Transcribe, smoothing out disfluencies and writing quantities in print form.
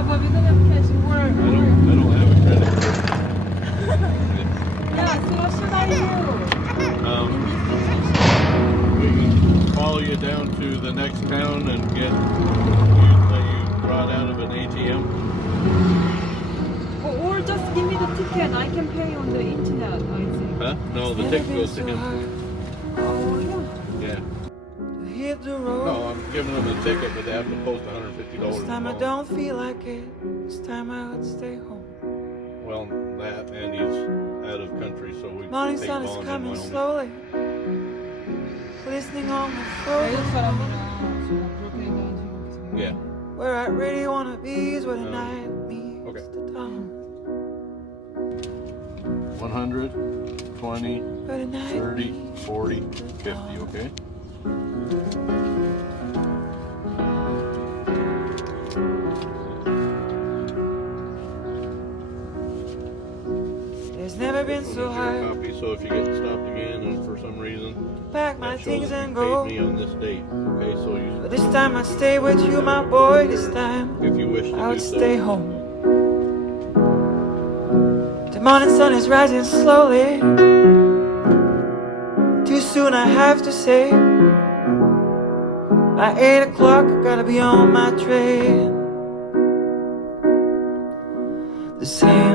Yeah, but we don't have cash. I don't have a credit card. Yeah, so what should I do? Um, In this situation? we can follow you down to the next town and get you brought out of an ATM. Or just give me the ticket. I can pay on the internet, I think. Huh? No, the ticket goes to him. Oh, yeah. Yeah. Hit the road. No, I'm giving them the ticket, but they have to post $150. This time I don't feel like it. This time I would stay home. Well, that and he's out of country, so we Morning take sun is Vaughn in coming Wyoming. slowly. Listening on my 외국 phone. 사람이랑 좀 그렇게 얘기하는 지금 계속. Yeah. Where I really wanna be is where the night meets Okay. the dawn. 100, 20, Where the night 30, meets 40, the 50, dawn. okay? There's never been So so there's your hard copy, so if you get stopped again and for some reason to pack my that shows things that and you go. paid me on this date, okay? So But this time I stay with you, my boy. This time if you wish to I do would so. stay home. The morning sun is rising slowly. Too soon I have to say. By 8 o'clock I gotta be on my train. The same